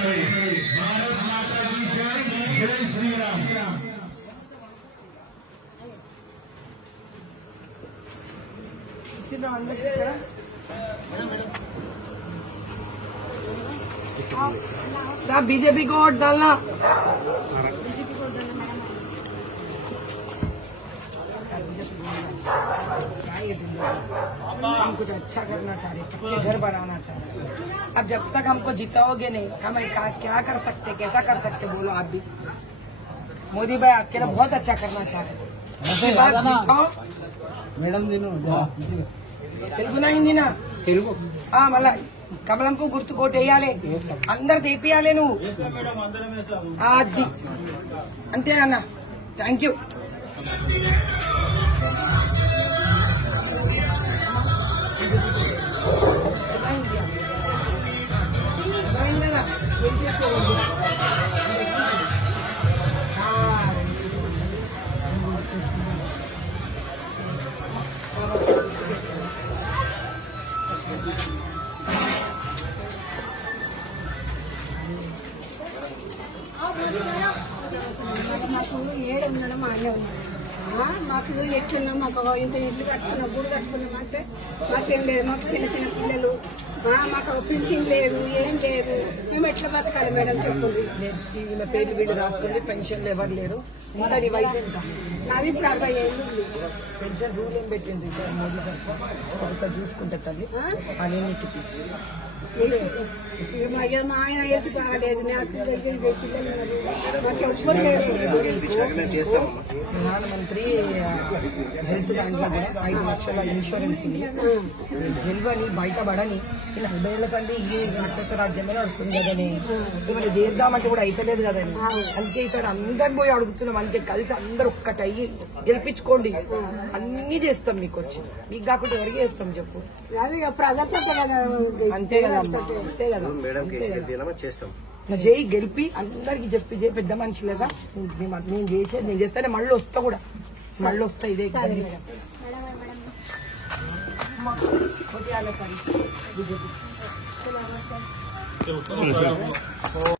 भारत माता की जय, जय श्री राम। साहब बीजेपी को वोट डालना। हम कुछ अच्छा करना चाह रहे, सबके घर बनाना चाह रहे। अब जब तक हमको जिताओगे नहीं, हम क्या कर सकते, कैसा कर सकते, बोलो आप भी। मोदी भाई आपके लिए बहुत अच्छा करना चाह रहे। మేడం నేను తెలుగునా హిందీనా? తెలుగు మళ్ళా కమలంపు గుర్తు కోట్ వేయాలి, అందరు తీపియాలి నువ్వు. అది అంతే అన్న. Thank you. మాకు ఏడు ఉండడం ఆడే ఉన్నాడు. మాకు ఎట్లున్నాం, మాకు ఇంత ఇల్లు కట్టుకున్నాం, గుడి కట్టుకున్నాం అంటే మాకేం లేదు. మాకు చిన్న చిన్న పిల్లలు, మాకు పింఛన్ లేదు, ఏం లేదు. మేము ఎట్లా బతకాలి మేడం చెప్పండి. ఈమె పేరు వీళ్ళు రాసుకోండి. పెన్షన్లు ఎవరు లేరు. ఇంకా నీ వయసు ఎంత? నాది ఇప్పుడు 60 ఏళ్ళు ఉంది. పెన్షన్ రూల్ ఏం పెట్టింది సార్ మోదీ గారు? ఒకసారి చూసుకుంటే తల్లి అదే నీకు తీసుకెళ్ళి. మా ఆయన హెల్త్ బాగాలేదు, నాకు పిల్లలు ఉన్నారు, మాకు ఎవ్వరు లేదు. ప్రధానమంత్రి హెల్త్ దాంట్లో కూడా 5 లక్షల ఇన్సూరెన్స్ ఉంది. గెలవని బయటపడని 40 ఏళ్ల సంది ఈ నక్షత్ర రాజ్యమే నడుస్తుంది కదని ఏమైనా చేద్దామంటే కూడా అయితలేదు కదని. అందుకే ఈసారి అందరు పోయి అడుగుతున్నాం. అందుకే కలిసి అందరు ఒక్కటి అయ్యి గెలిపించుకోండి, అన్ని చేస్తాం. మీకు వచ్చి మీకు కాకుండా ఎవరికి చేస్తాం చెప్పు? అది ప్రజలతో అంతే కదా, అంతే కదా. చేయి గెలిపి అందరికి చెప్పి చేయి. పెద్ద మనిషిలేగా నేను చేసేది నేను చేస్తానే మళ్ళీ వస్తా కూడా, మళ్ళీ వస్తా. ఇదే బీజేపీ